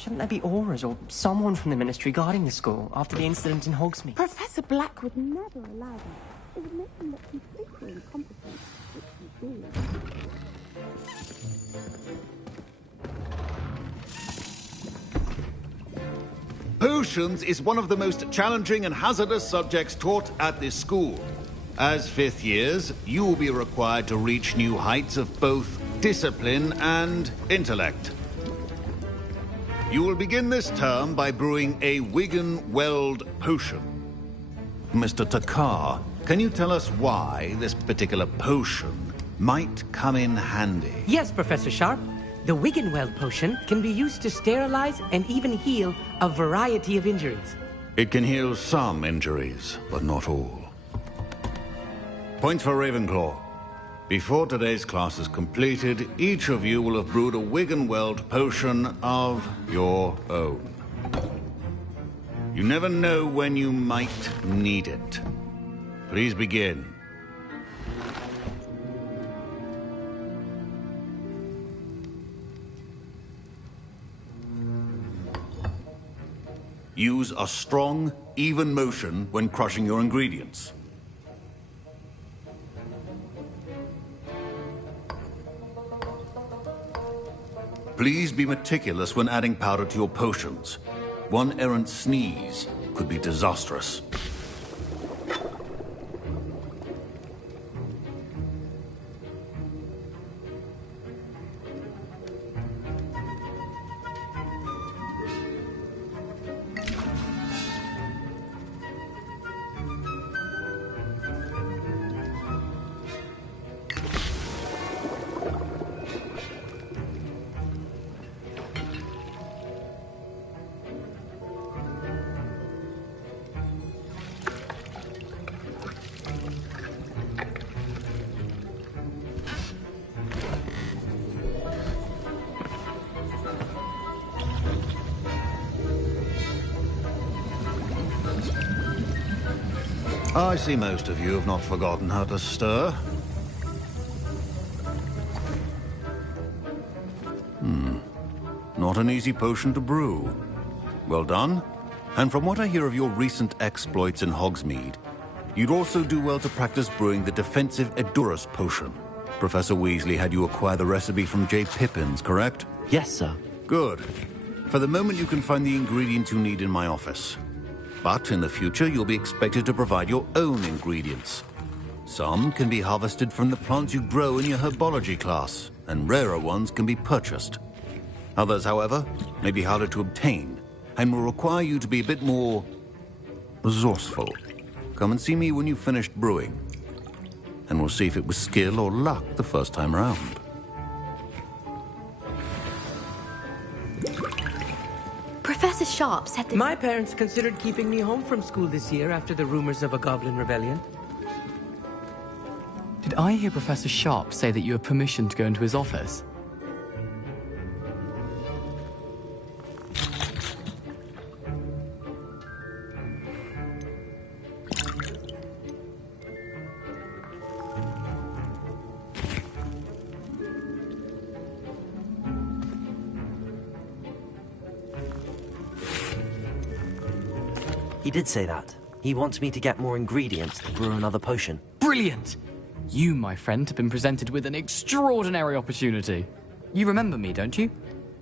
Shouldn't there be auras or someone from the Ministry guarding the school after the incident in Hogsmeade? Professor Black would never allow that. It would make him look completely incompetent, which he do. Potions is one of the most challenging and hazardous subjects taught at this school. As fifth years, you will be required to reach new heights of both discipline and intellect. You will begin this term by brewing a Wigan-Weld potion. Mr. Takar, can you tell us why this particular potion might come in handy? Yes, Professor Sharp. The Wigan-Weld potion can be used to sterilize and even heal a variety of injuries. It can heal some injuries, but not all. Point for Ravenclaw. Before today's class is completed, each of you will have brewed a Wigan-Weld potion of your own. You never know when you might need it. Please begin. Use a strong, even motion when crushing your ingredients. Please be meticulous when adding powder to your potions. One errant sneeze could be disastrous. I see most of you have not forgotten how to stir. Not an easy potion to brew. Well done. And from what I hear of your recent exploits in Hogsmeade, you'd also do well to practice brewing the defensive Edurus potion. Professor Weasley had you acquire the recipe from J. Pippins, correct? Yes, sir. Good. For the moment, you can find the ingredients you need in my office. But in the future, you'll be expected to provide your own ingredients. Some can be harvested from the plants you grow in your herbology class, and rarer ones can be purchased. Others, however, may be harder to obtain, and will require you to be a bit more resourceful. Come and see me when you've finished brewing, and we'll see if it was skill or luck the first time round. Professor Sharp said that... My parents considered keeping me home from school this year after the rumors of a goblin rebellion. Did I hear Professor Sharp say that you have permission to go into his office? He did say that. He wants me to get more ingredients to brew another potion. Brilliant! You, my friend, have been presented with an extraordinary opportunity. You remember me, don't you?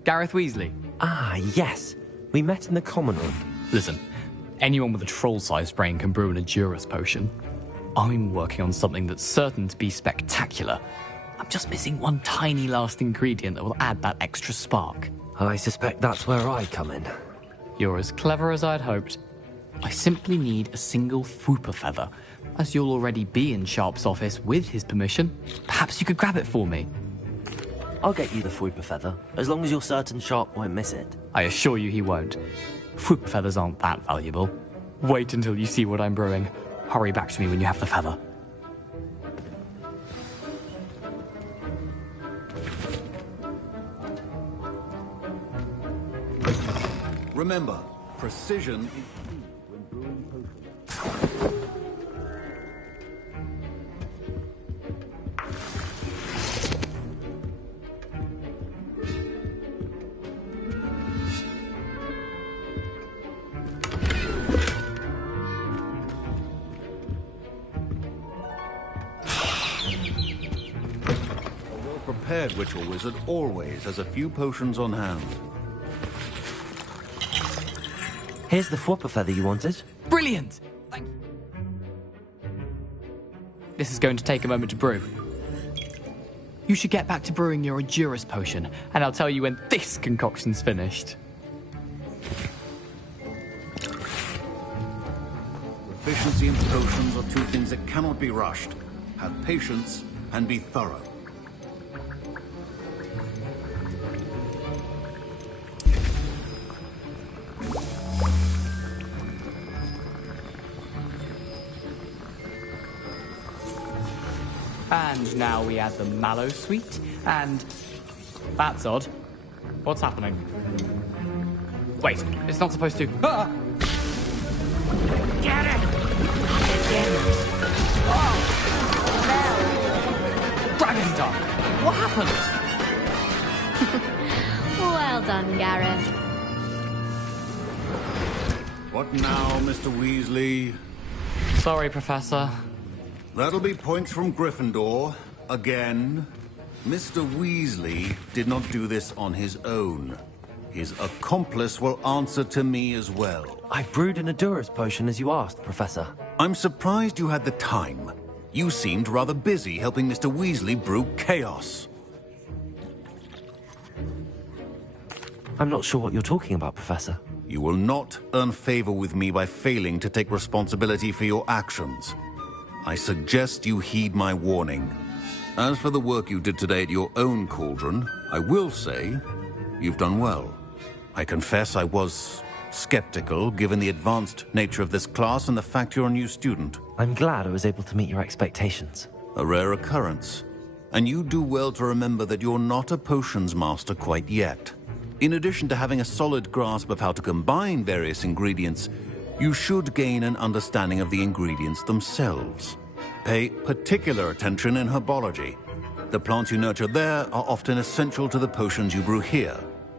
Gareth Weasley. Ah, yes. We met in the common room. Listen, anyone with a troll-sized brain can brew an Edurus potion. I'm working on something that's certain to be spectacular. I'm just missing one tiny last ingredient that will add that extra spark. I suspect that's where I come in. You're as clever as I'd hoped. I simply need a single Fwooper feather. As you'll already be in Sharp's office with his permission, perhaps you could grab it for me. I'll get you the Fwooper feather, as long as you're certain Sharp won't miss it. I assure you he won't. Fwooper feathers aren't that valuable. Wait until you see what I'm brewing. Hurry back to me when you have the feather. Remember, precision is key when brewing potions. prepared witch or wizard always has a few potions on hand. Here's the Fwopper feather you wanted. Brilliant! Thank you. This is going to take a moment to brew. You should get back to brewing your Endurance potion, and I'll tell you when this concoction's finished. Efficiency and potions are two things that cannot be rushed. Have patience and be thorough. And now we add the mallow sweet, and... That's odd. What's happening? Wait, it's not supposed to... Ah! Get it! Dragon Dog! What happened? Well done, Gareth. What now, Mr. Weasley? Sorry, Professor. That'll be points from Gryffindor. Again. Mr. Weasley did not do this on his own. His accomplice will answer to me as well. I brewed an Endurance potion as you asked, Professor. I'm surprised you had the time. You seemed rather busy helping Mr. Weasley brew chaos. I'm not sure what you're talking about, Professor. You will not earn favor with me by failing to take responsibility for your actions. I suggest you heed my warning. As for the work you did today at your own cauldron, I will say you've done well. I confess I was skeptical, given the advanced nature of this class and the fact you're a new student. I'm glad I was able to meet your expectations. A rare occurrence. And you do well to remember that you're not a potions master quite yet. In addition to having a solid grasp of how to combine various ingredients, you should gain an understanding of the ingredients themselves. Pay particular attention in herbology. The plants you nurture there are often essential to the potions you brew here.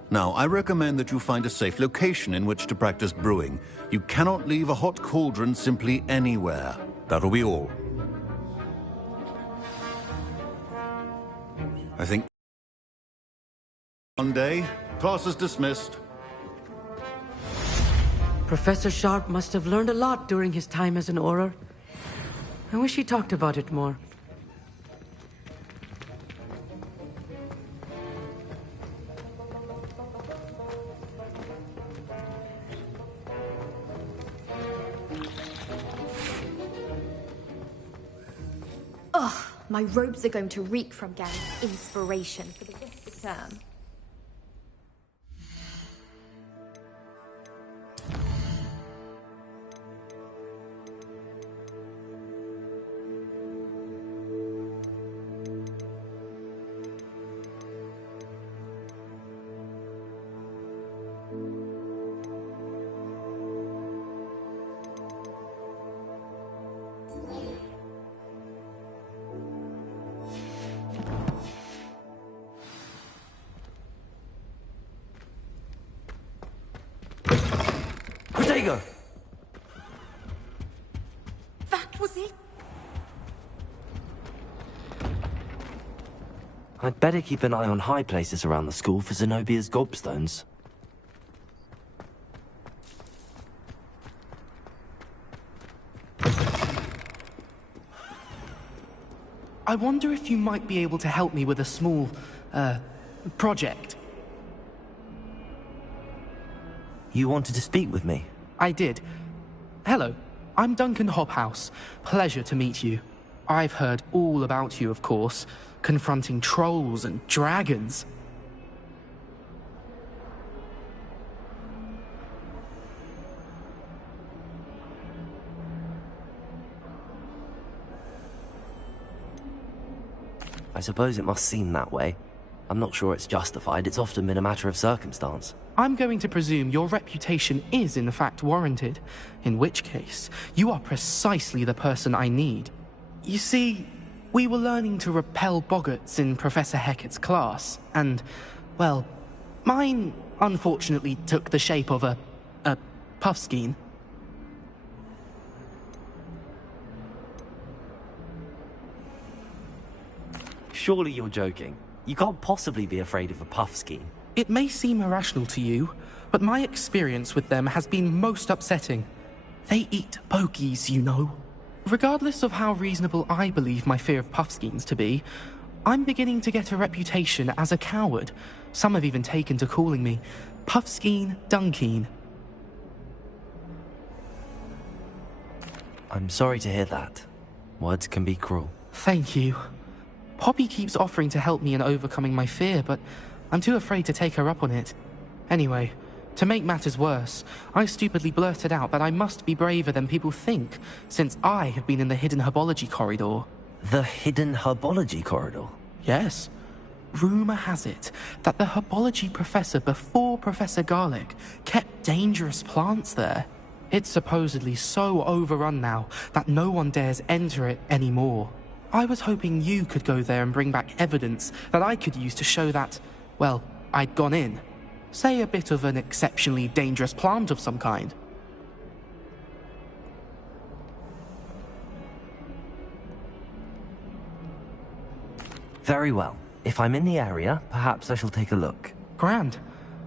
Now, I recommend that you find a safe location in which to practice brewing. You cannot leave a hot cauldron simply anywhere. That'll be all. I think... One day, class is dismissed. Professor Sharp must have learned a lot during his time as an Auror. I wish he talked about it more. Ugh, my robes are going to reek from Gary's inspiration for the rest of the term. Protego! That was it? I'd better keep an eye on high places around the school for Zenobia's gobstones. I wonder if you might be able to help me with a small, project. You wanted to speak with me? I did. Hello, I'm Duncan Hobhouse. Pleasure to meet you. I've heard all about you, of course, confronting trolls and dragons. I suppose it must seem that way. I'm not sure it's justified. It's often been a matter of circumstance. I'm going to presume your reputation is in fact warranted, in which case, you are precisely the person I need. You see, we were learning to repel boggarts in Professor Hecat's class, and, well, mine unfortunately took the shape of a puffskein. Surely you're joking. You can't possibly be afraid of a Puffskein. It may seem irrational to you, but my experience with them has been most upsetting. They eat bogies, you know. Regardless of how reasonable I believe my fear of Puffskeins to be, I'm beginning to get a reputation as a coward. Some have even taken to calling me Puffskeen Dunkeen. I'm sorry to hear that. Words can be cruel. Thank you. Poppy keeps offering to help me in overcoming my fear, but I'm too afraid to take her up on it. Anyway, to make matters worse, I stupidly blurted out that I must be braver than people think, since I have been in the hidden herbology corridor. The hidden herbology corridor? Yes. Rumour has it that the herbology professor before Professor Garlic kept dangerous plants there. It's supposedly so overrun now that no one dares enter it anymore. I was hoping you could go there and bring back evidence that I could use to show that, well, I'd gone in. Say a bit of an exceptionally dangerous plant of some kind. Very well. If I'm in the area, perhaps I shall take a look. Grand.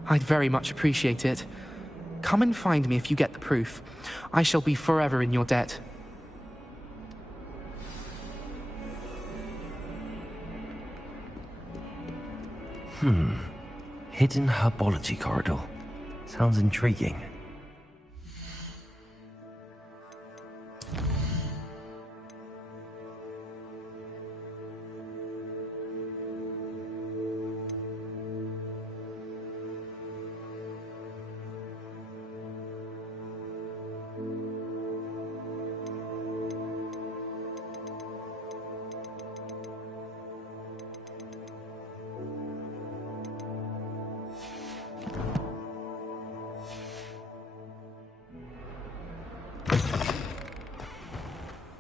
I'd very much appreciate it. Come and find me if you get the proof. I shall be forever in your debt. Hidden herbology corridor. Sounds intriguing.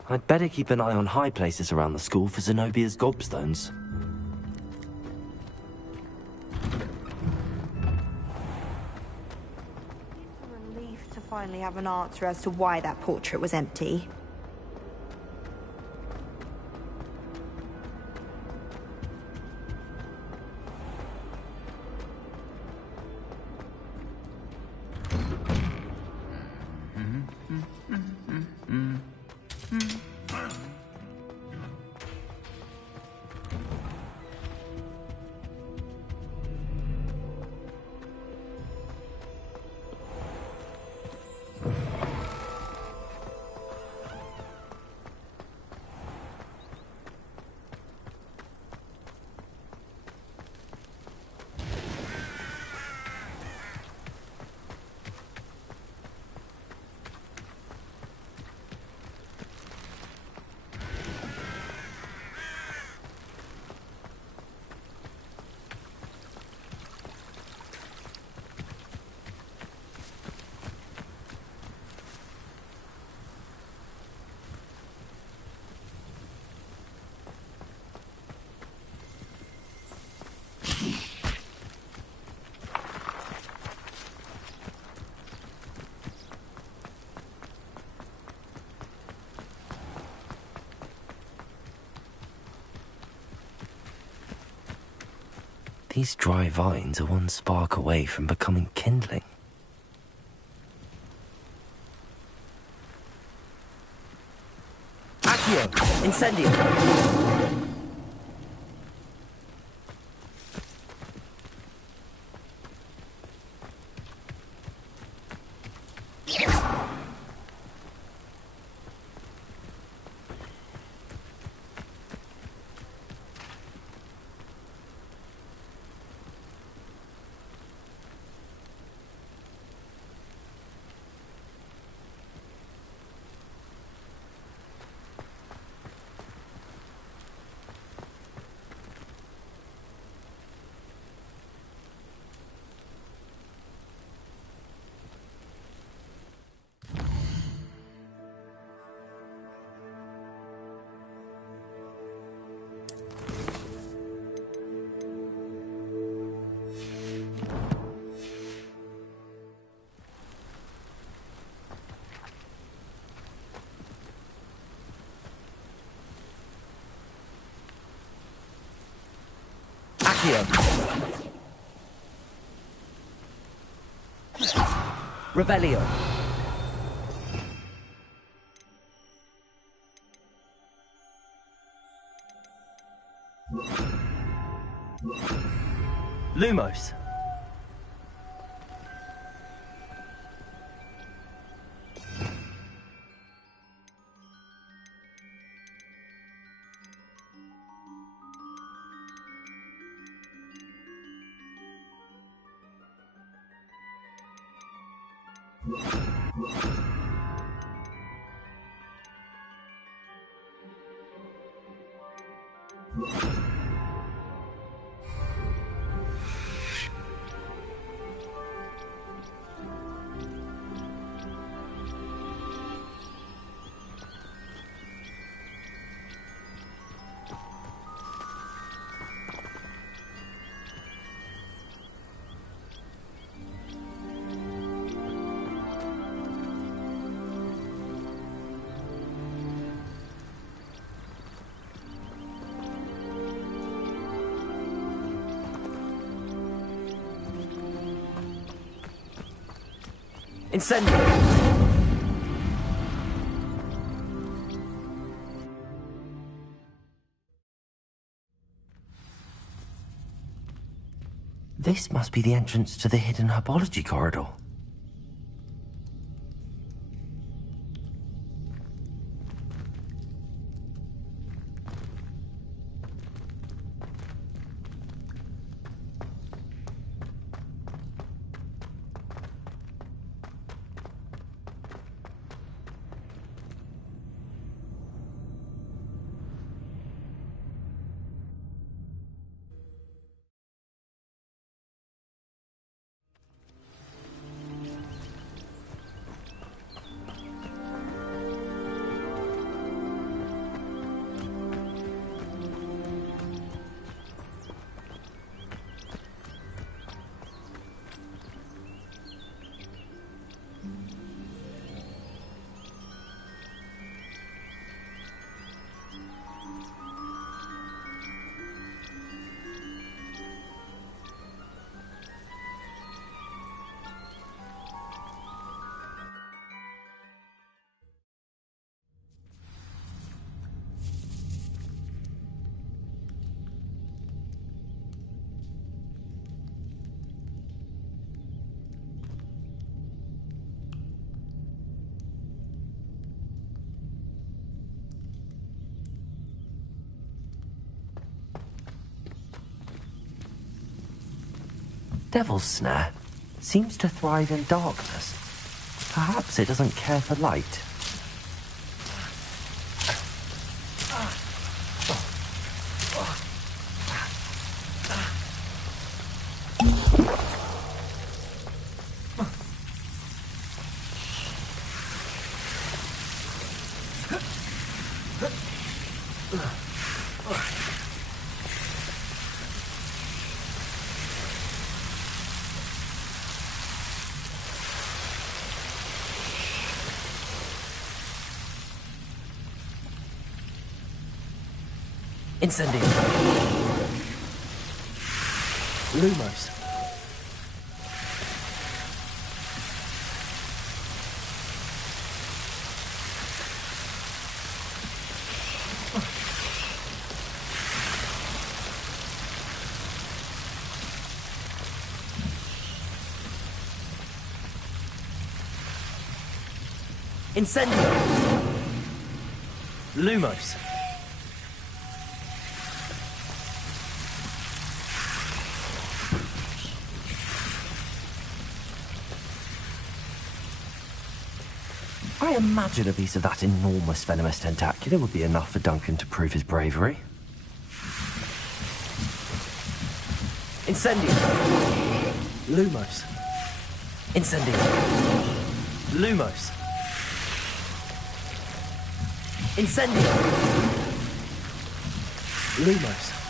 I'd better keep an eye on high places around the school for Zenobia's gobstones. It's a relief to finally have an answer as to why that portrait was empty. These dry vines are one spark away from becoming kindling. Accio! Incendio! Accio. Revelio. Lumos. Incendio! This must be the entrance to the hidden herbology corridor. Devil's Snare seems to thrive in darkness. Perhaps it doesn't care for light. Incendio. Lumos. Incendio. Lumos. I imagine a piece of that enormous venomous tentacular would be enough for Duncan to prove his bravery. Incendio! Lumos. Incendio! Lumos. Incendio! Lumos.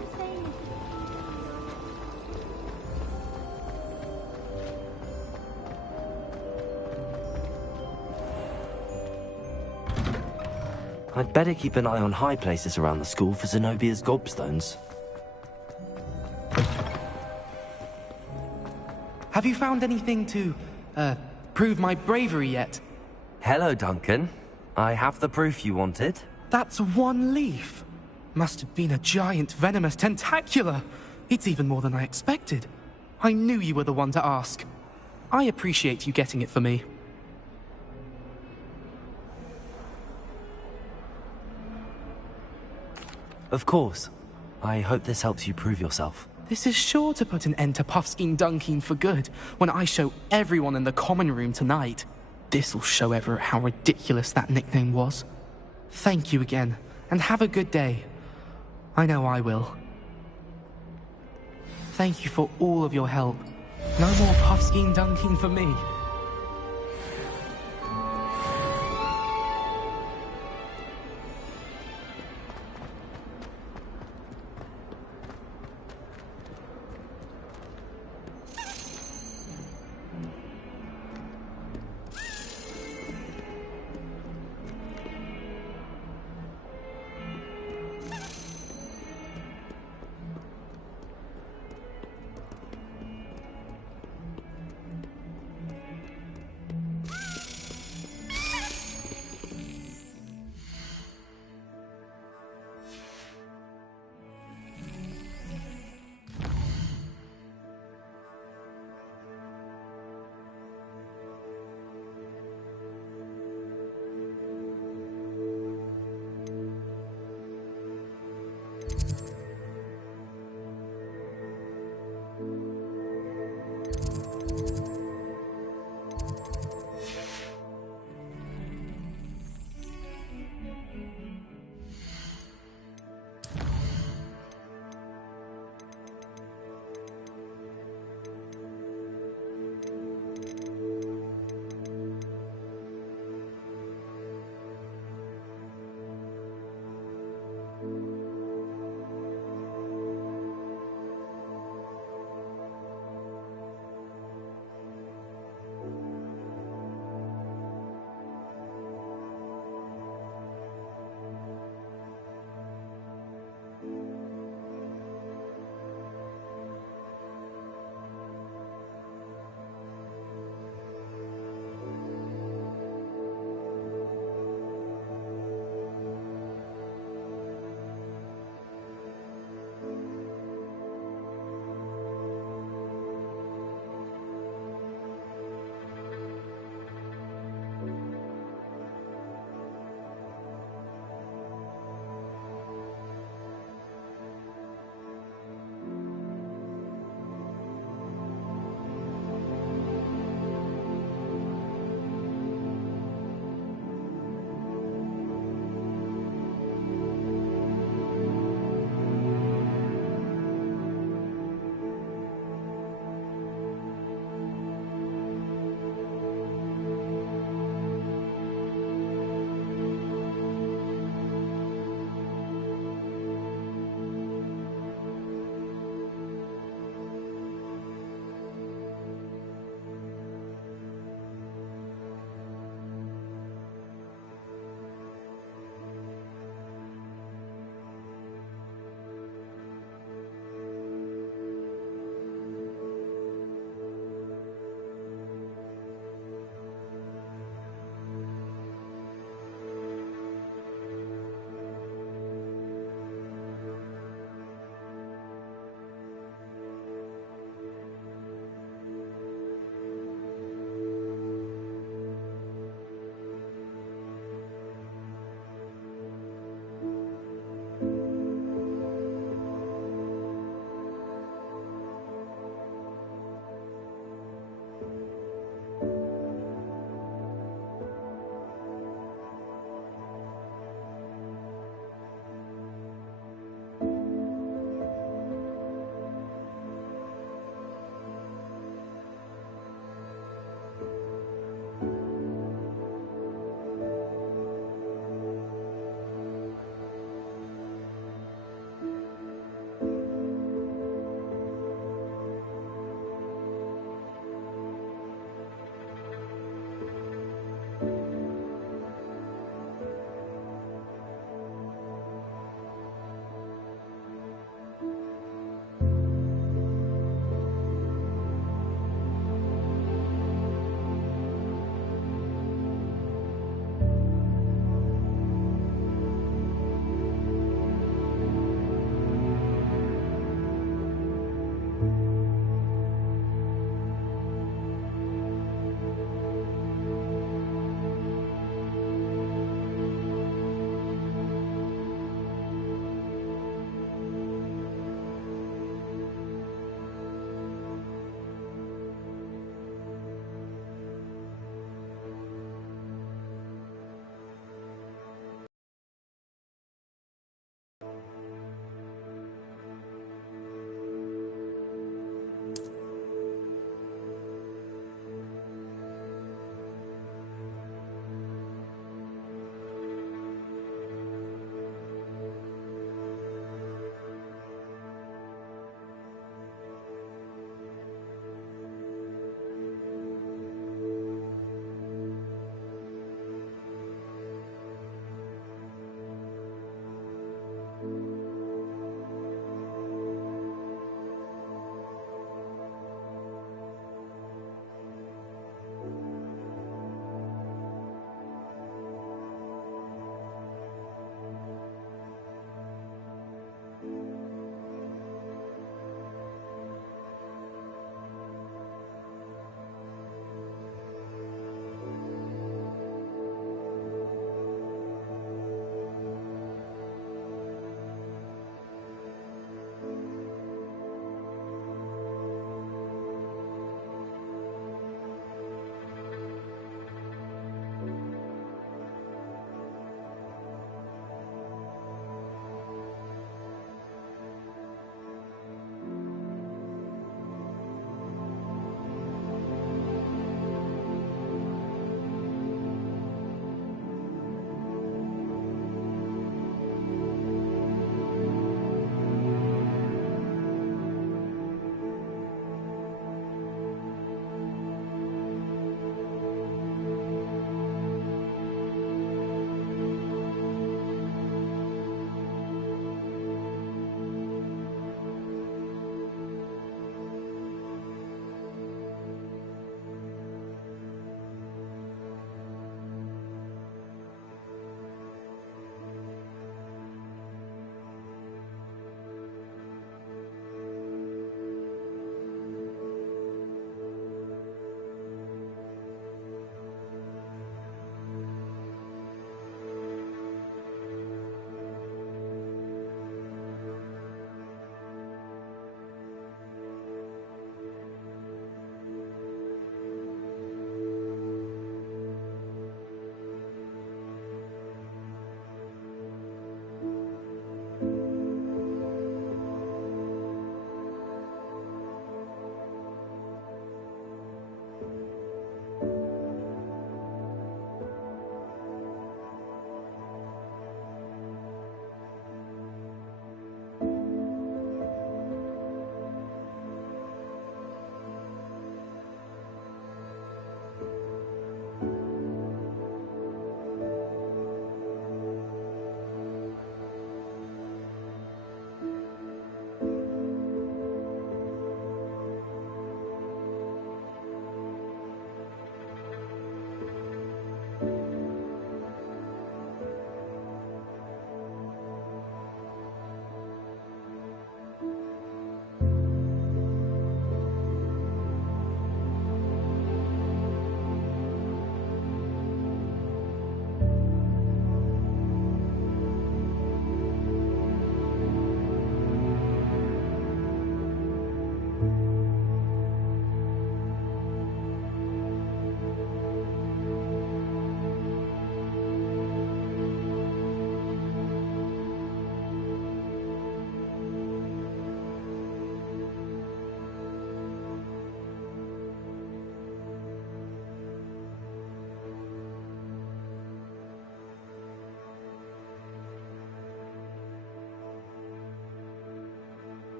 I'm saying is I'd better keep an eye on high places around the school for Zenobia's gobstones. Have you found anything to, prove my bravery yet? Hello, Duncan. I have the proof you wanted. That's one leaf. Must have been a giant venomous tentacula. It's even more than I expected. I knew you were the one to ask. I appreciate you getting it for me. Of course. I hope this helps you prove yourself. This is sure to put an end to Puffskein Dunkin for good when I show everyone in the common room tonight. This'll show Everett how ridiculous that nickname was. Thank you again, and have a good day. I know I will. Thank you for all of your help. No more Puffskein Dunkin for me.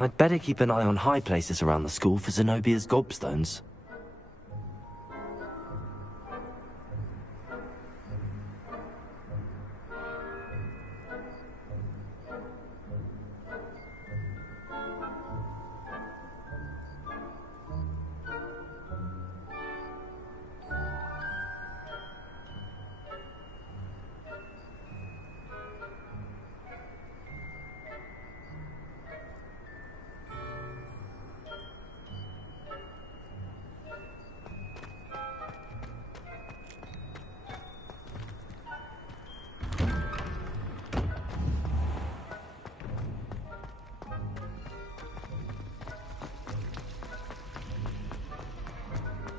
I'd better keep an eye on high places around the school for Zenobia's gobstones.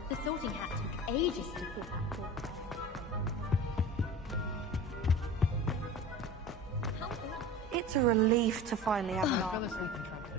The sorting hat took ages to pull that for. It's a relief to finally have an Fell answer. asleep in Transfiguration.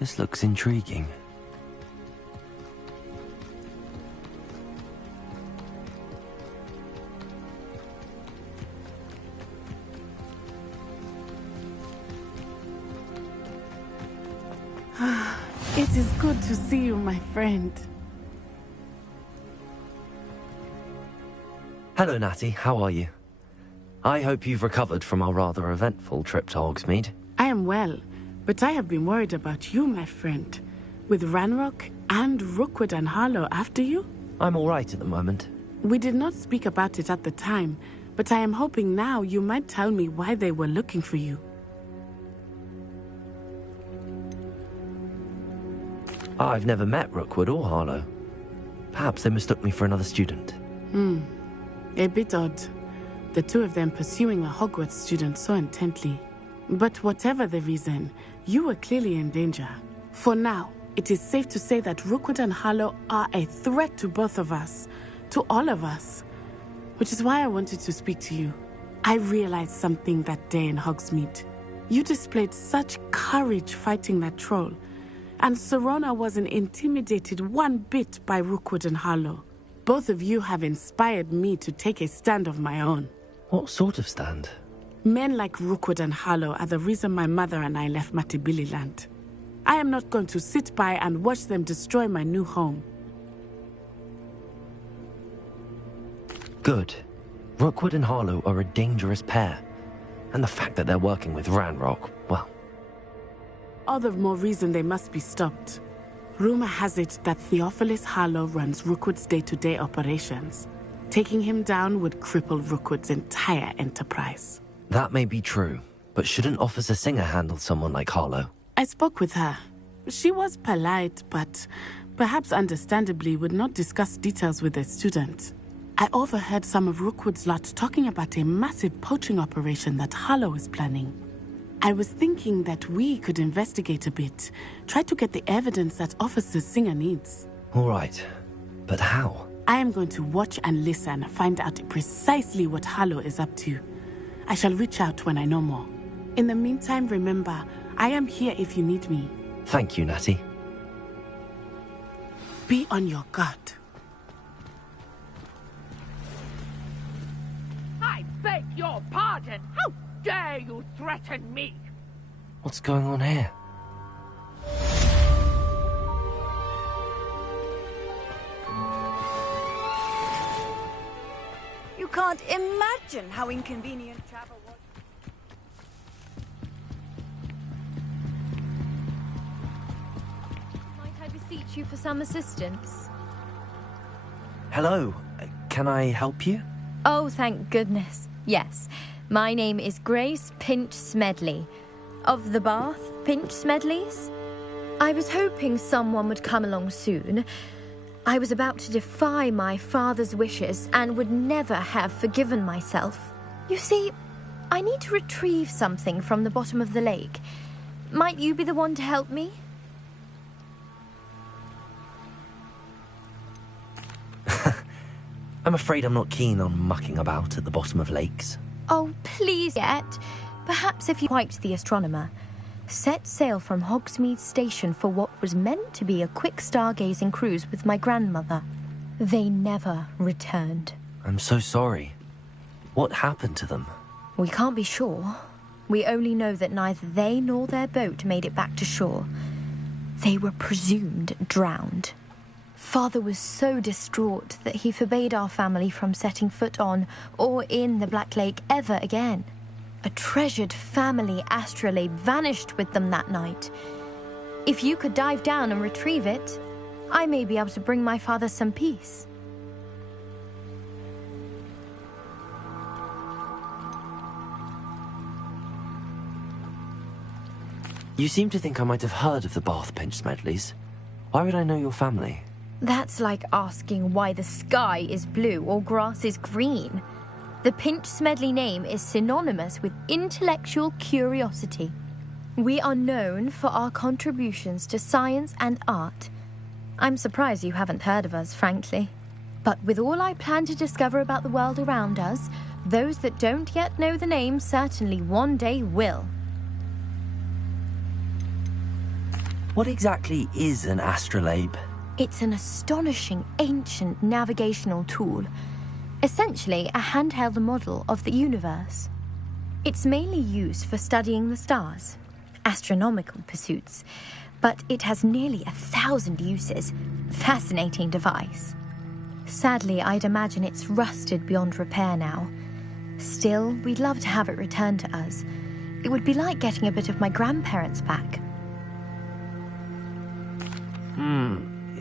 This looks intriguing. It is good to see you, my friend. Hello, Natty. How are you? I hope you've recovered from our rather eventful trip to Hogsmeade. I am well, but I have been worried about you, my friend. With Ranrock and Rookwood and Harlow after you? I'm all right at the moment. We did not speak about it at the time, but I am hoping now you might tell me why they were looking for you. I've never met Rookwood or Harlow. Perhaps they mistook me for another student. A bit odd. The two of them pursuing a Hogwarts student so intently. But whatever the reason, you were clearly in danger. For now, it is safe to say that Rookwood and Harlow are a threat to both of us. To all of us. Which is why I wanted to speak to you. I realized something that day in Hogsmeade. You displayed such courage fighting that troll. And Serona wasn't intimidated one bit by Rookwood and Harlow. Both of you have inspired me to take a stand of my own. What sort of stand? Men like Rookwood and Harlow are the reason my mother and I left Matibili land. I am not going to sit by and watch them destroy my new home. Good. Rookwood and Harlow are a dangerous pair. And the fact that they're working with Ranrock, well... All the more reason they must be stopped. Rumor has it that Theophilus Harlow runs Rookwood's day-to-day operations. Taking him down would cripple Rookwood's entire enterprise. That may be true, but shouldn't Officer Singer handle someone like Harlow? I spoke with her. She was polite, but perhaps understandably would not discuss details with a student. I overheard some of Rookwood's lot talking about a massive poaching operation that Harlow is planning. I was thinking that we could investigate a bit, try to get the evidence that Officer Singer needs. All right, but how? I am going to watch and listen, find out precisely what Harlow is up to. I shall reach out when I know more. In the meantime, remember, I am here if you need me. Thank you, Natty. Be on your guard. I beg your pardon! How dare you threaten me? What's going on here? You can't imagine how inconvenient travel was. Might I beseech you for some assistance? Hello, can I help you? Oh, thank goodness. Yes. My name is Grace Pinch Smedley. Of the Bath Pinch Smedleys? I was hoping someone would come along soon. I was about to defy my father's wishes and would never have forgiven myself. You see, I need to retrieve something from the bottom of the lake. Might you be the one to help me? I'm afraid I'm not keen on mucking about at the bottom of lakes. Oh, please yet. Perhaps if you quite the astronomer. Set sail from Hogsmeade Station for what was meant to be a quick stargazing cruise with my grandmother. They never returned. I'm so sorry. What happened to them? We can't be sure. We only know that neither they nor their boat made it back to shore. They were presumed drowned. Father was so distraught that he forbade our family from setting foot on or in the Black Lake ever again. A treasured family astrolabe vanished with them that night. If you could dive down and retrieve it, I may be able to bring my father some peace. You seem to think I might have heard of the Bath Pinch Smedleys. Why would I know your family? That's like asking why the sky is blue or grass is green. The Pinch Smedley name is synonymous with intellectual curiosity. We are known for our contributions to science and art. I'm surprised you haven't heard of us, frankly. But with all I plan to discover about the world around us, those that don't yet know the name certainly one day will. What exactly is an astrolabe? It's an astonishing ancient navigational tool. Essentially a handheld model of the universe. It's mainly used for studying the stars, astronomical pursuits, but it has nearly 1,000 uses. Fascinating device. Sadly, I'd imagine it's rusted beyond repair now. Still, we'd love to have it returned to us. It would be like getting a bit of my grandparents back.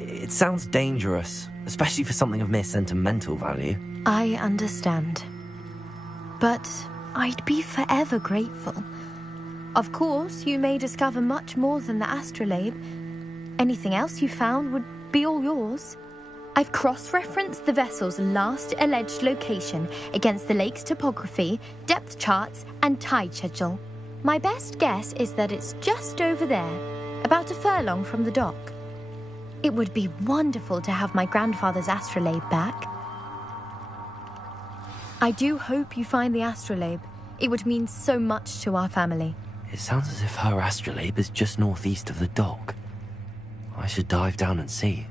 It sounds dangerous, especially for something of mere sentimental value. I understand. But I'd be forever grateful. Of course, you may discover much more than the astrolabe. Anything else you found would be all yours. I've cross-referenced the vessel's last alleged location against the lake's topography, depth charts, and tide schedule. My best guess is that it's just over there, about a furlong from the dock. It would be wonderful to have my grandfather's astrolabe back. I do hope you find the astrolabe. It would mean so much to our family. It sounds as if her astrolabe is just northeast of the dock. I should dive down and see.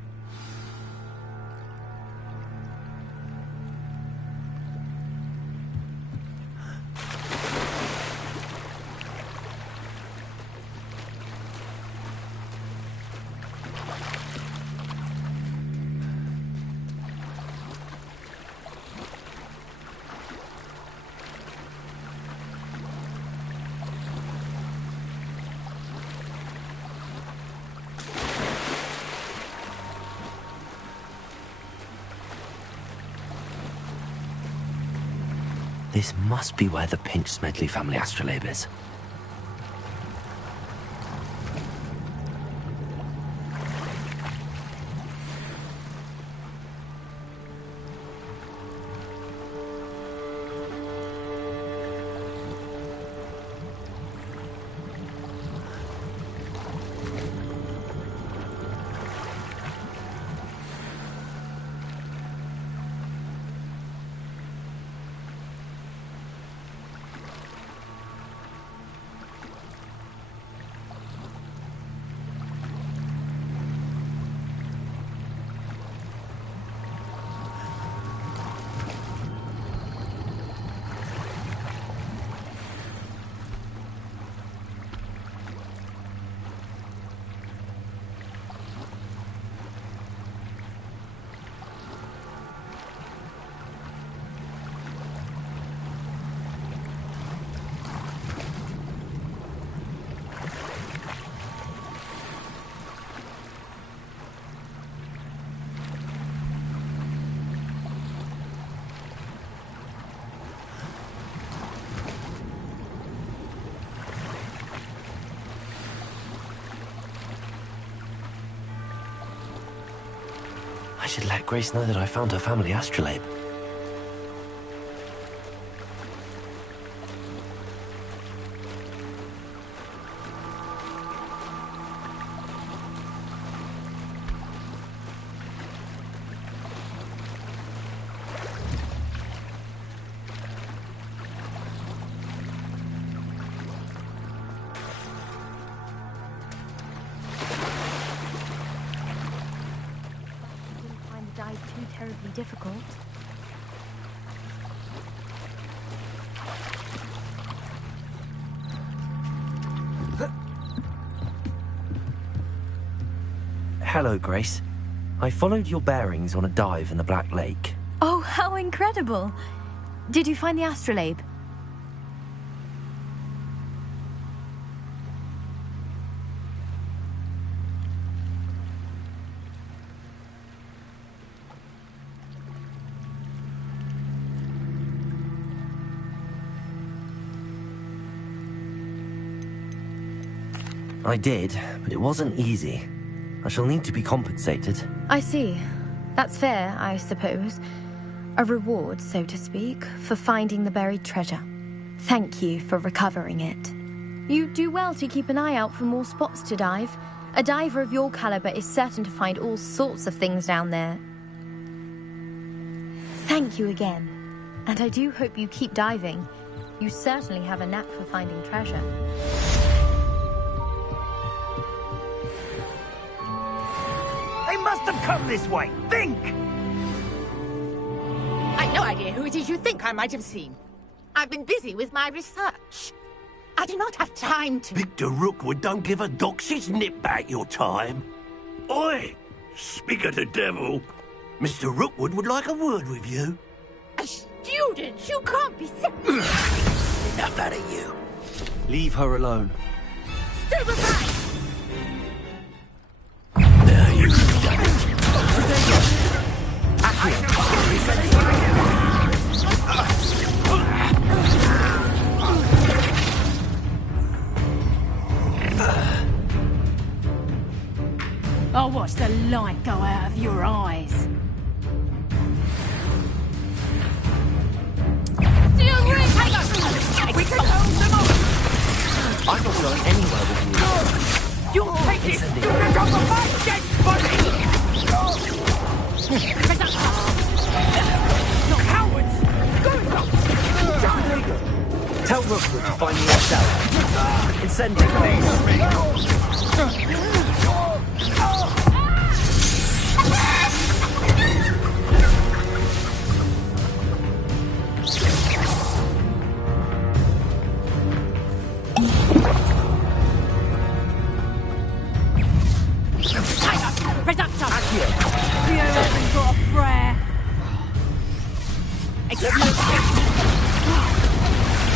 This must be where the Pinch-Smedley family astrolabe is. I should let Grace know that I found her family astrolabe. Too terribly difficult. Hello, Grace. I followed your bearings on a dive in the Black Lake. Oh, how incredible! Did you find the astrolabe? I did, but it wasn't easy. I shall need to be compensated. I see. That's fair, I suppose. A reward, so to speak, for finding the buried treasure. Thank you for recovering it. You do well to keep an eye out for more spots to dive. A diver of your caliber is certain to find all sorts of things down there. Thank you again. And I do hope you keep diving. You certainly have a knack for finding treasure. They must have come this way. Think! I've no idea who it is you think I might have seen. I've been busy with my research. I do not have time to... Victor Rookwood don't give a doxy's nip back your time. Oi! Speak of the devil. Mr. Rookwood would like a word with you. A student? You can't be sick. Enough out of you. Leave her alone. Stupefy! Now you've done it. I'll watch the light go out of your eyes. We can hold them off! I'm not going anywhere with you. You'll take this student off of my dead body! Not cowards! Go! Tell Rookwood to find me a cell. Incendiary.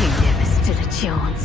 You never stood a chance.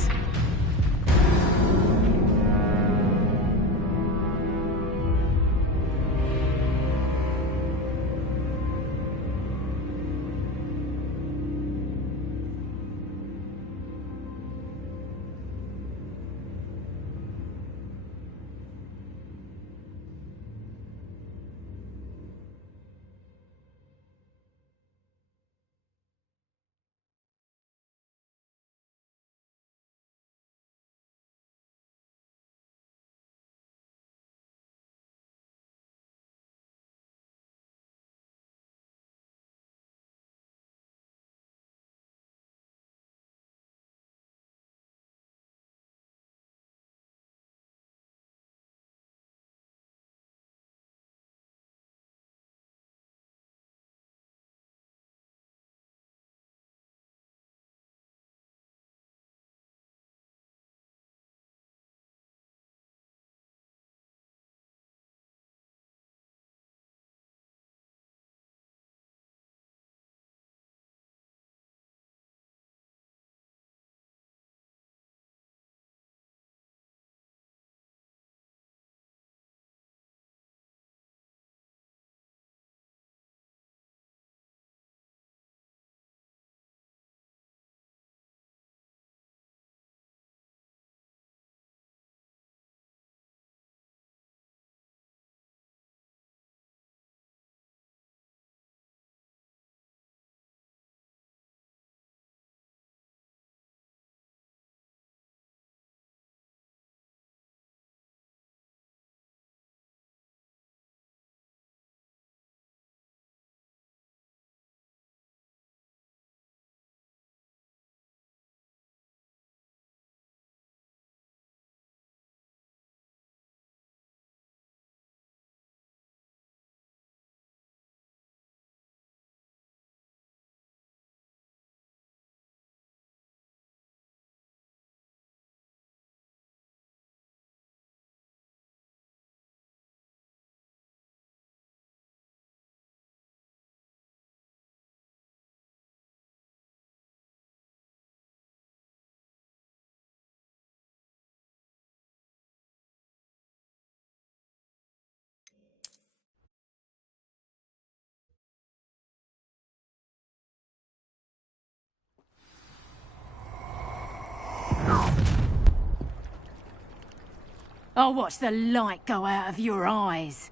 I'll watch the light go out of your eyes.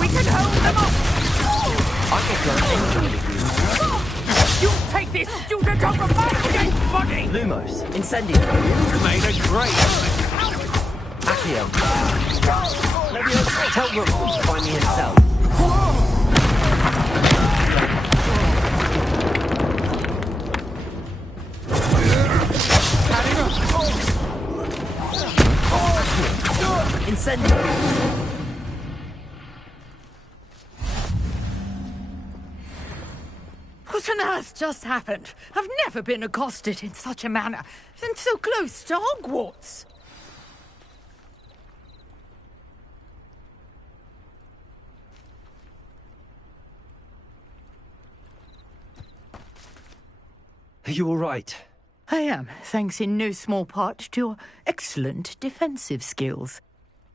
We can hold them off! I get going. You take this student over my dead body! Lumos, Incendio. You made a great Accio. Tell Rookwood to find me himself. Incendio. What on earth just happened? I've never been accosted in such a manner, and so close to Hogwarts. Are you all right? I am, thanks in no small part to your excellent defensive skills.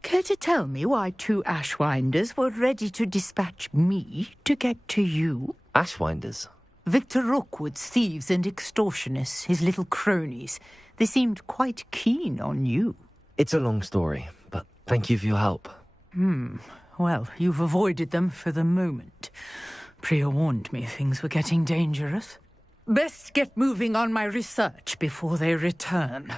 Care to tell me why 2 Ashwinders were ready to dispatch me to get to you? Ashwinders? Victor Rookwood's thieves and extortionists, his little cronies. They seemed quite keen on you. It's a long story, but thank you for your help. Well, you've avoided them for the moment. Priya warned me things were getting dangerous. Best get moving on my research before they return.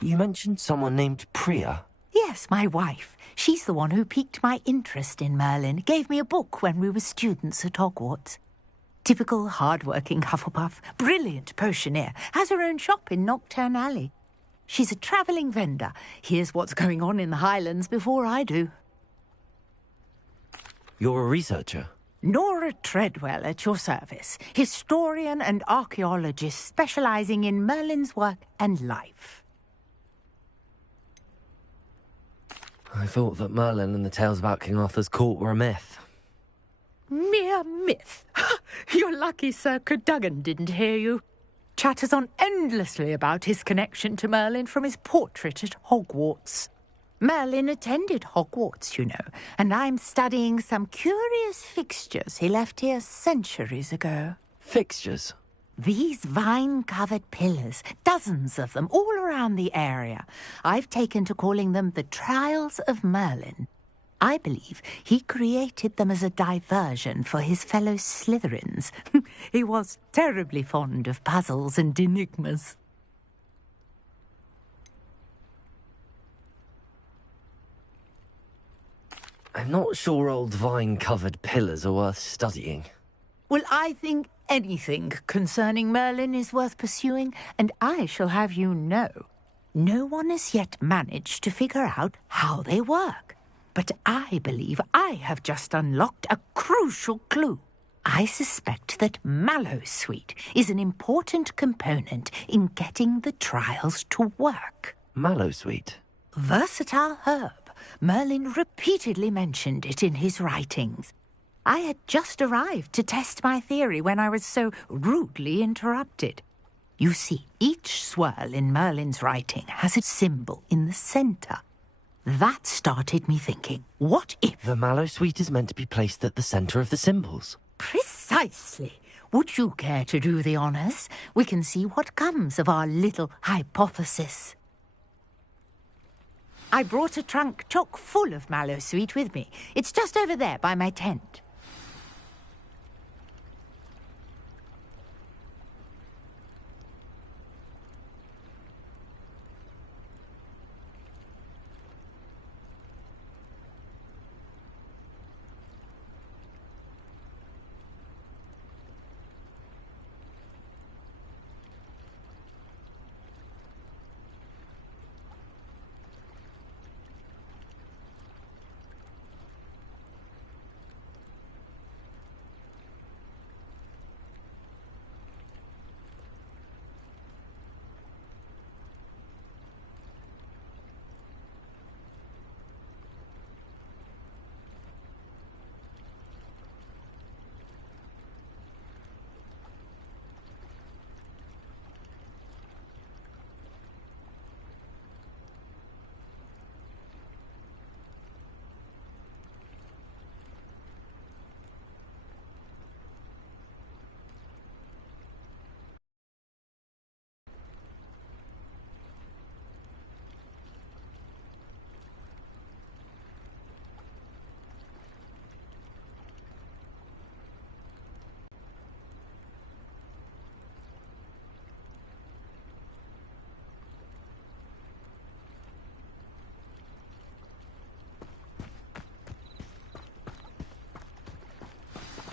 You mentioned someone named Priya. Yes, my wife. She's the one who piqued my interest in Merlin. Gave me a book when we were students at Hogwarts. Typical hard-working Hufflepuff, brilliant potioneer, has her own shop in Knockturn Alley. She's a travelling vendor. Hears what's going on in the Highlands before I do. You're a researcher? Nora Treadwell at your service. Historian and archaeologist specialising in Merlin's work and life. I thought that Merlin and the tales about King Arthur's court were a myth. Mere myth. You're lucky Sir Cadogan didn't hear you. Chatters on endlessly about his connection to Merlin from his portrait at Hogwarts. Merlin attended Hogwarts, you know, and I'm studying some curious fixtures he left here centuries ago. Fixtures? These vine-covered pillars, dozens of them, all around the area. I've taken to calling them the Trials of Merlin. I believe he created them as a diversion for his fellow Slytherins. He was terribly fond of puzzles and enigmas. I'm not sure old vine-covered pillars are worth studying. Well, I think anything concerning Merlin is worth pursuing, and I shall have you know, no one has yet managed to figure out how they work. But I believe I have just unlocked a crucial clue. I suspect that Mallowsweet is an important component in getting the trials to work. Mallowsweet? Versatile herb. Merlin repeatedly mentioned it in his writings. I had just arrived to test my theory when I was so rudely interrupted. You see, each swirl in Merlin's writing has a symbol in the centre. That started me thinking, what if... The Mallowsweet is meant to be placed at the centre of the symbols. Precisely. Would you care to do the honours? We can see what comes of our little hypothesis. I brought a trunk chock full of Mallowsweet with me. It's just over there by my tent.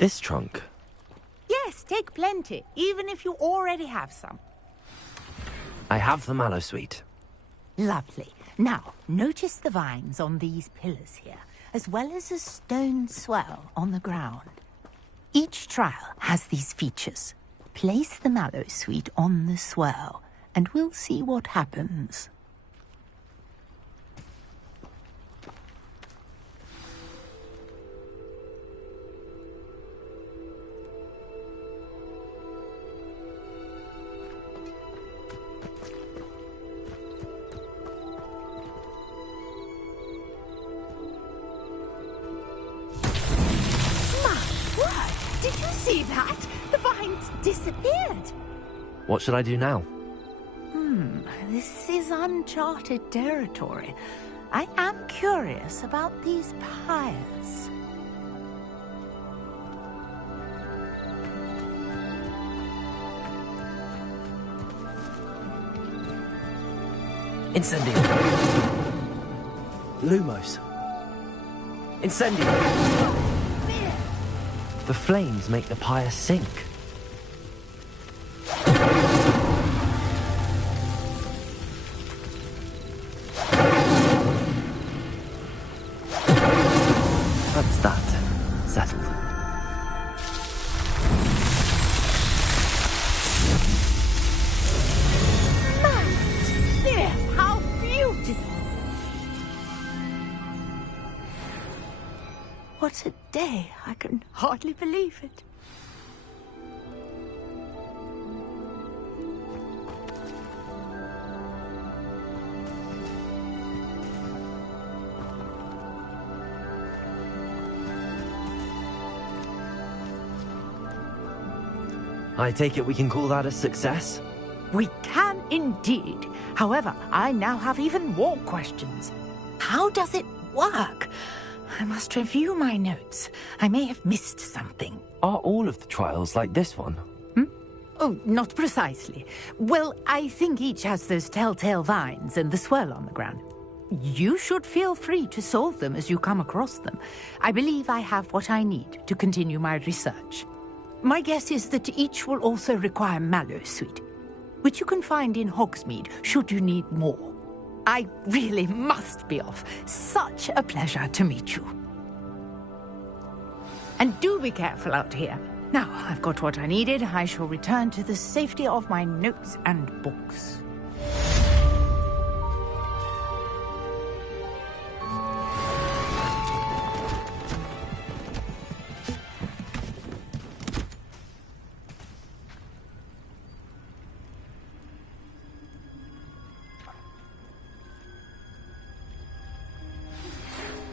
This trunk? Yes, take plenty, even if you already have some. I have the mallow sweet. Lovely. Now, notice the vines on these pillars here, as well as a stone swell on the ground. Each trial has these features. Place the mallow sweet on the swell, and we'll see what happens. Did you see that? The vines disappeared. What should I do now? This is uncharted territory. I am curious about these pyres. Incendio. Lumos. Incendio. The flames make the pyre sink. That's that. Settled. Matt! How beautiful! What a day. I can hardly believe it. I take it we can call that a success? We can indeed. However, I now have even more questions. How does it work? I must review my notes. I may have missed something. Are all of the trials like this one? Oh, not precisely. Well, I think each has those telltale vines and the swirl on the ground. You should feel free to solve them as you come across them. I believe I have what I need to continue my research. My guess is that each will also require mallow sweet, which you can find in Hogsmeade should you need more. I really must be off. Such a pleasure to meet you. And do be careful out here. Now, I've got what I needed. I shall return to the safety of my notes and books.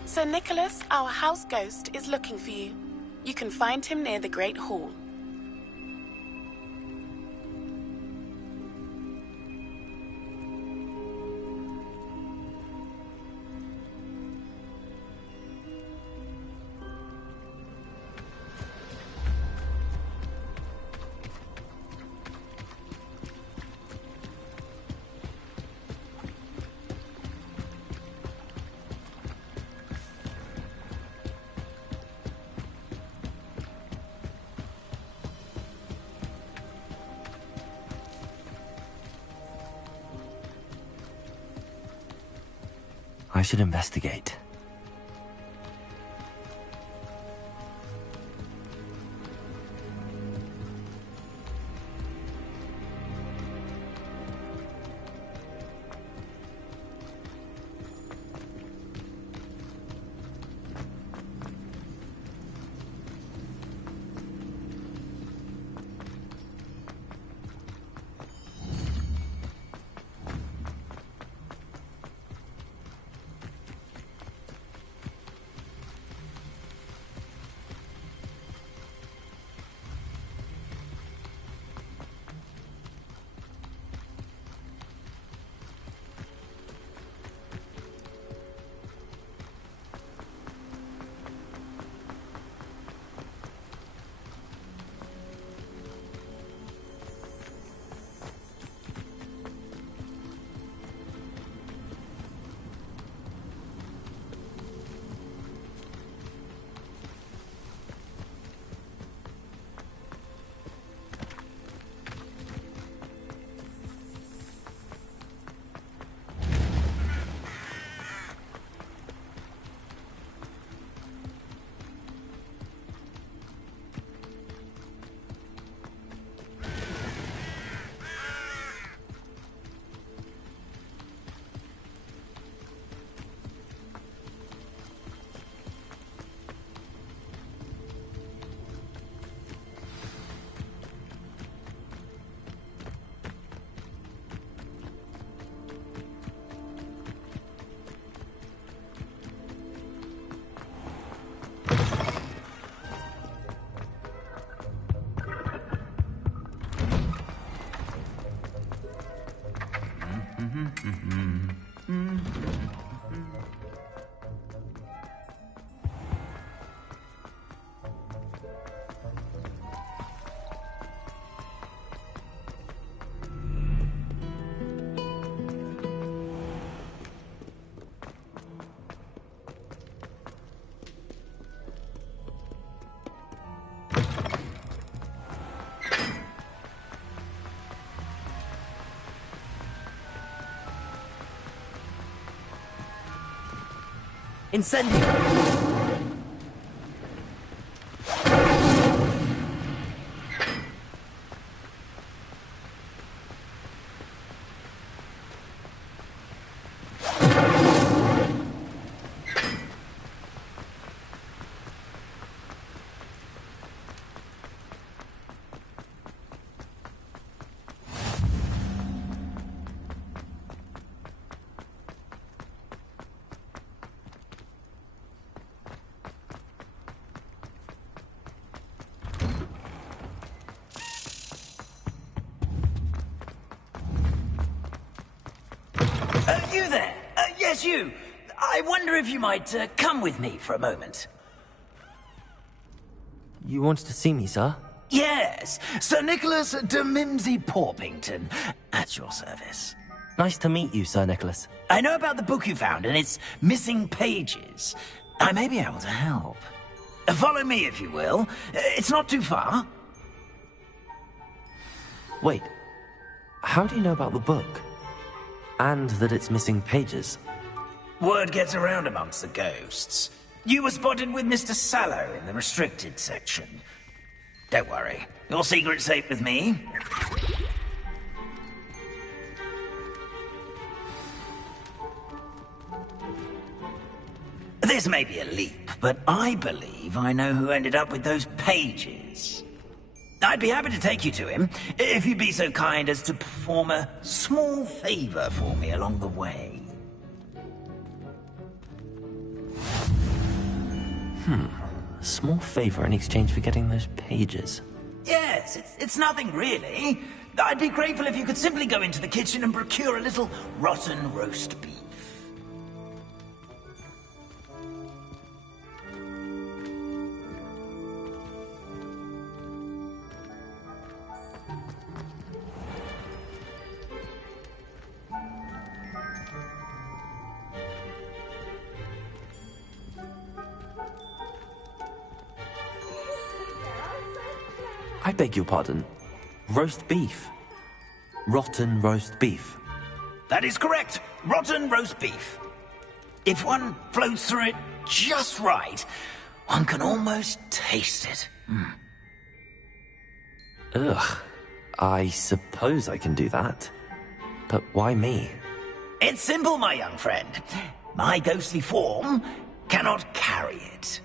Sir Nicholas, our house ghost, is looking for you. You can find him near the Great Hall. I should investigate. Incendio! You there? Yes, you. I wonder if you might come with me for a moment. You wanted to see me, sir? Yes, Sir Nicholas de Mimsy Porpington, at your service. Nice to meet you, Sir Nicholas. I know about the book you found and its missing pages. I may be able to help. Follow me, if you will. It's not too far. Wait, how do you know about the book? And that it's missing pages? Word gets around amongst the ghosts. You were spotted with Mr. Sallow in the restricted section. Don't worry, your secret's safe with me. This may be a leap, but I believe I know who ended up with those pages. I'd be happy to take you to him, if you'd be so kind as to perform a small favor for me along the way. A small favor in exchange for getting those pages. Yes, it's nothing really. I'd be grateful if you could simply go into the kitchen and procure a little rotten roast beef. I beg your pardon. Roast beef. Rotten roast beef. That is correct. Rotten roast beef. If one floats through it just right, one can almost taste it. Ugh. I suppose I can do that. But why me? It's simple, my young friend. My ghostly form cannot carry it.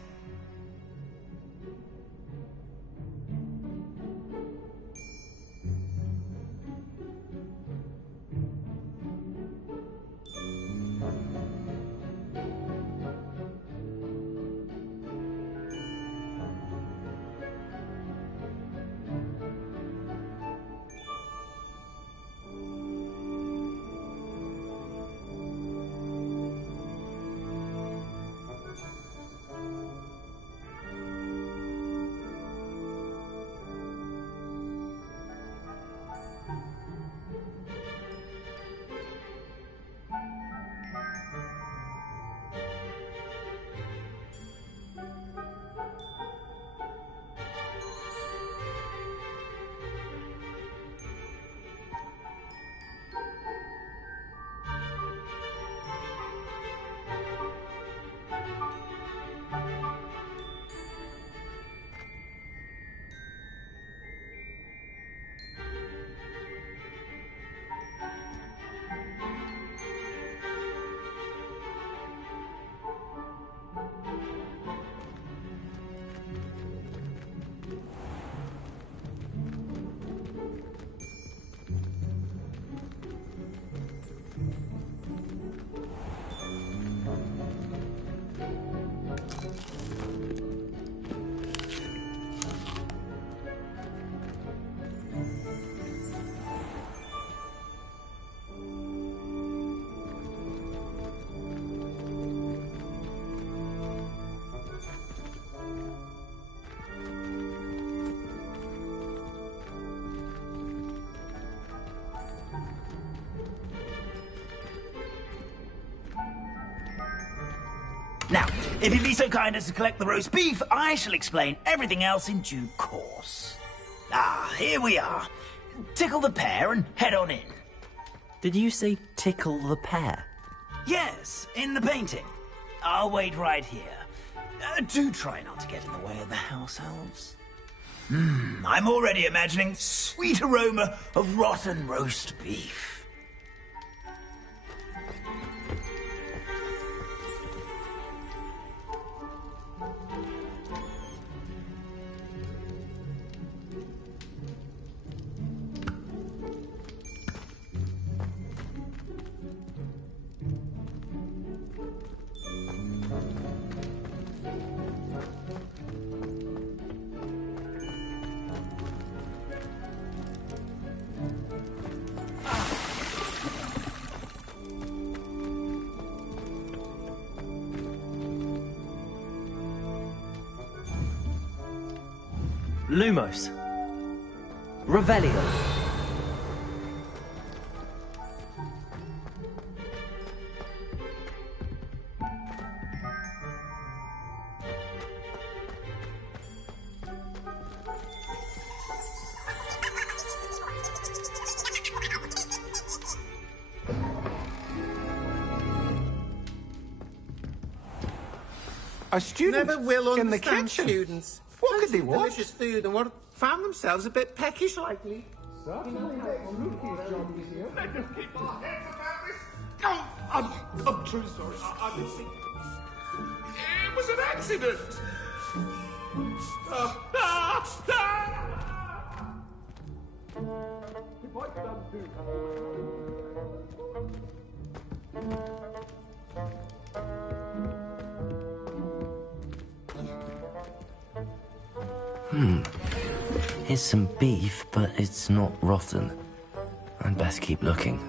If you'd be so kind as to collect the roast beef, I shall explain everything else in due course. Ah, here we are. Tickle the pear and head on in. Did you say tickle the pear? Yes, in the painting. I'll wait right here. Do try not to get in the way of the house elves. I'm already imagining sweet aroma of rotten roast beef. Lumos. Revelio. A student never will in the understand kitchen. students. What could they Fancy want? delicious food and found themselves a bit peckish likely. I'm truly sorry. I didn't think... It was an accident. If I could undo... Here's some beef, but it's not rotten. I'd best keep looking.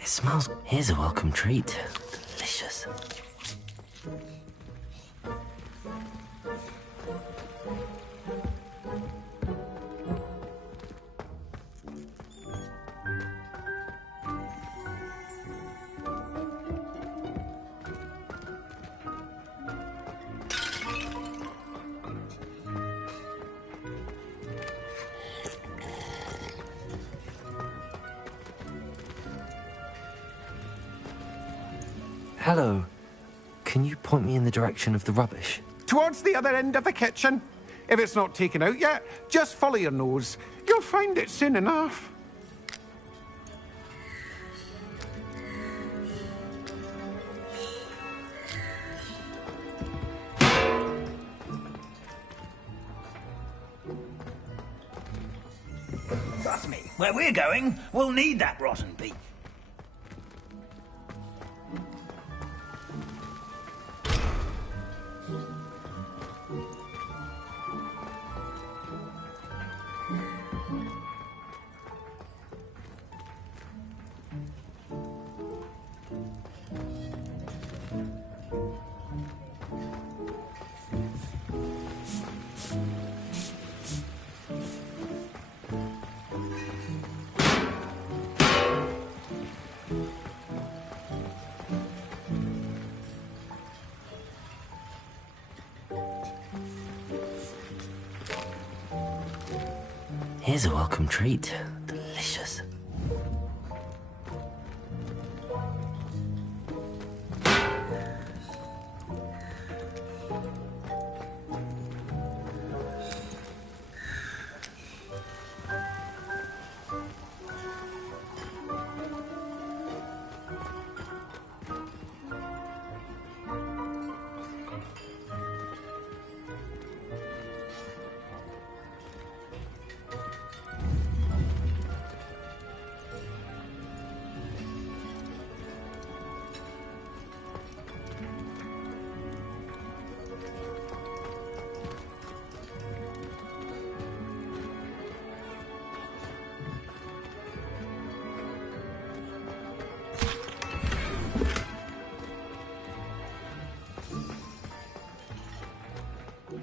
It smells... Here's a welcome treat. Delicious. Hello. Can you point me in the direction of the rubbish? Towards the other end of the kitchen. If it's not taken out yet, just follow your nose. You'll find it soon enough. Trust me, where we're going, we'll need that rotten beef. Here's a welcome treat. Delicious.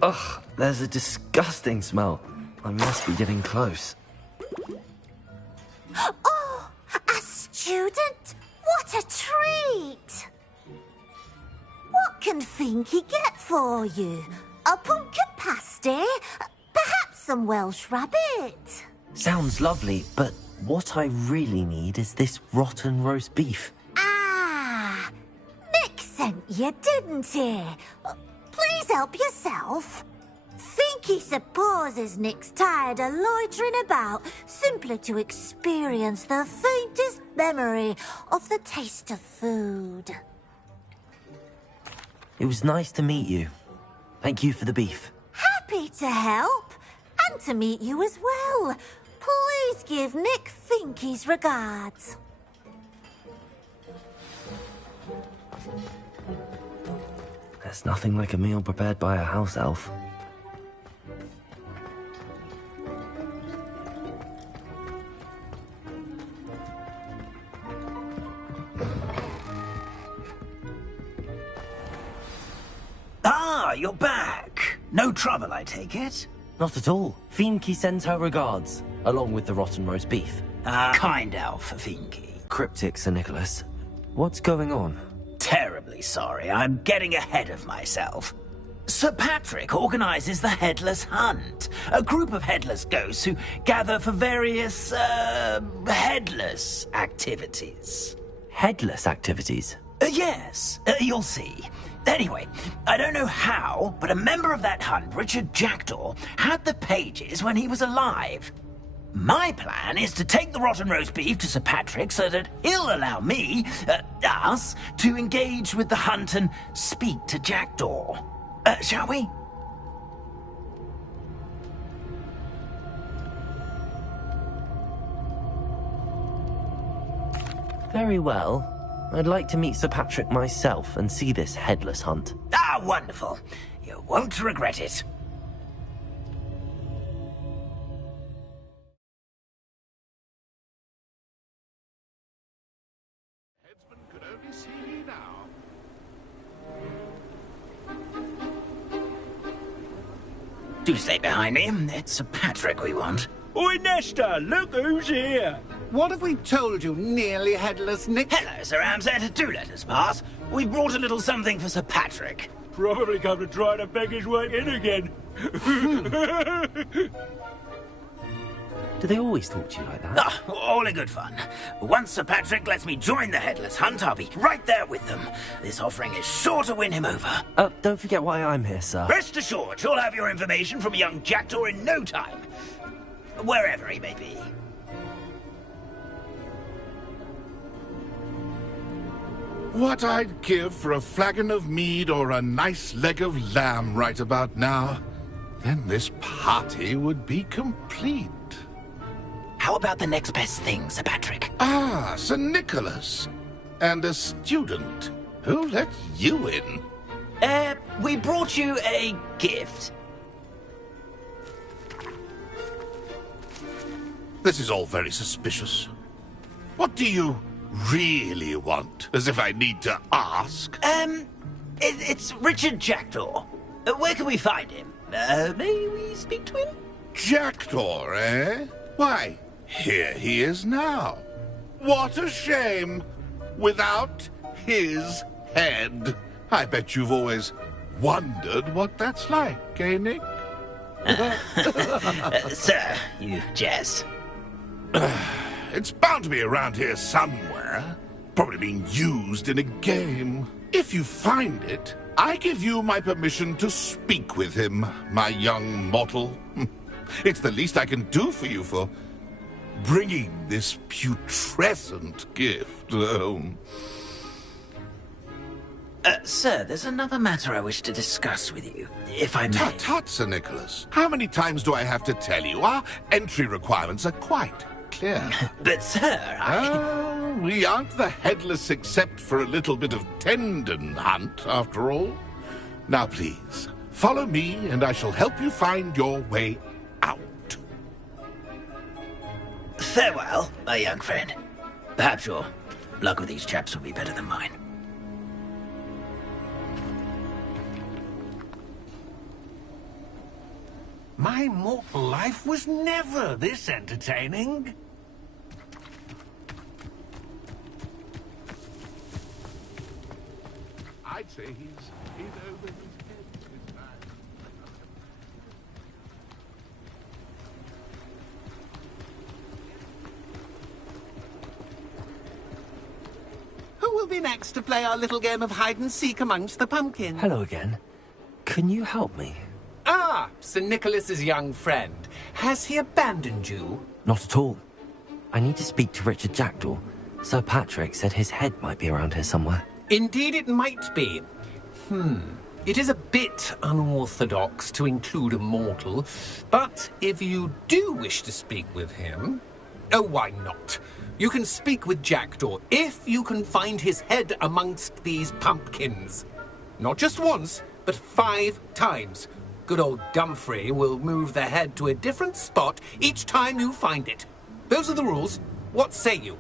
Ugh, there's a disgusting smell. I must be getting close. student! What a treat! What can Finky get for you? A pumpkin pasty? Perhaps some Welsh rabbit? Sounds lovely, but what I really need is this rotten roast beef. Ah! Nick sent you, didn't he? Please help yourself. Finky supposes Nick's tired of loitering about simply to experience the faintest memory of the taste of food. It was nice to meet you. Thank you for the beef. Happy to help, and to meet you as well. Please give Nick Finky's regards. There's nothing like a meal prepared by a house elf. Ah, you're back. No trouble, I take it? Not at all. Finky sends her regards, along with the rotten roast beef. Kind elf, Finky. Cryptic, Sir Nicholas. What's going on? Terribly sorry, I'm getting ahead of myself. Sir Patrick organises the Headless Hunt, a group of headless ghosts who gather for various, headless activities. Headless activities? Yes, you'll see. Anyway, I don't know how, but a member of that hunt, Richard Jackdaw, had the pages when he was alive. My plan is to take the rotten roast beef to Sir Patrick so that he'll allow me, us, to engage with the hunt and speak to Jackdaw. Shall we? Very well. I'd like to meet Sir Patrick myself and see this headless hunt. Ah, wonderful. You won't regret it. Do stay behind me. It's Sir Patrick we want. Oi, Nesta, look who's here. What have we told you, nearly headless Nick? Hello, Sir Ramsed. Do let us pass. We brought a little something for Sir Patrick. Probably come to try to beg his way in again. Do they always talk to you like that? Ah, all in good fun. Once Sir Patrick lets me join the Headless Hunt, I'll be right there with them. This offering is sure to win him over. Don't forget why I'm here, sir. Rest assured, you'll have your information from young Jackdaw in no time. Wherever he may be. What I'd give for a flagon of mead or a nice leg of lamb right about now. Then this party would be complete. How about the next best thing, Sir Patrick? Ah, Sir Nicholas. And a student. Who let you in? We brought you a gift. This is all very suspicious. What do you really want? As if I need to ask. It's Richard Jackdaw. Where can we find him? May we speak to him? Jackdaw, eh? Why, here he is now. What a shame. Without his head. I bet you've always wondered what that's like, eh, Nick? Sir, you jest. It's bound to be around here somewhere. Probably being used in a game. If you find it, I give you my permission to speak with him, my young mortal. It's the least I can do for you for bringing this putrescent gift home. Sir, there's another matter I wish to discuss with you, if I may. Tut, tut, Sir Nicholas. How many times do I have to tell you? Our entry requirements are quite clear. But, sir, we aren't the headless except for a little bit of tendon hunt, after all. Now, please, follow me, and I shall help you find your way out. Farewell, my young friend. Perhaps your luck with these chaps will be better than mine. My mortal life was never this entertaining. I'd say he's over his head with that. Who will be next to play our little game of hide-and-seek amongst the pumpkins? Hello again. Can you help me? Ah, Sir Nicholas's young friend. Has he abandoned you? Not at all. I need to speak to Richard Jackdaw. Sir Patrick said his head might be around here somewhere. Indeed it might be. It is a bit unorthodox to include a mortal, but if you do wish to speak with him... Oh, why not? You can speak with Jackdaw if you can find his head amongst these pumpkins. Not just once, but 5 times. Good old Dumfrey will move the head to a different spot each time you find it. Those are the rules. What say you?